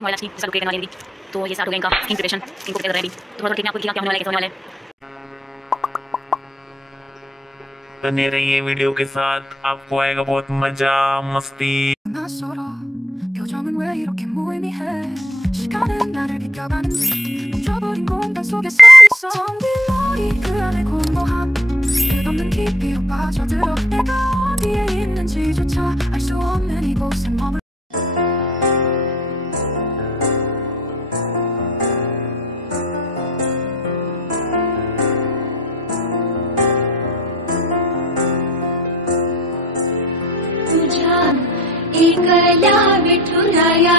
मोबाइल अच्छी जैसा लुक करने वाली तो ये स्टार्ट हो गया इनका स्किन प्रिपरेशन। इनको प्रिपेयर कर रहे हैं अभी, तो थोड़ा ठीक है आपको दिखेगा क्या होने वाला है, कैसे होने वाला है। बने रहिए वीडियो के साथ, आपको आएगा बहुत मजा मस्ती। 표정은 왜 이렇게 무의미해 시간은 나를 비껴가는 멈춰버린 공간 속에 서 있어 정빈 머리 그 안에 공허함 끝없는 깊이로 빠져들어 내가 어디에 있는지조차 알 수 없는 이곳에 머물 तुझ्या एकल्या विठुराया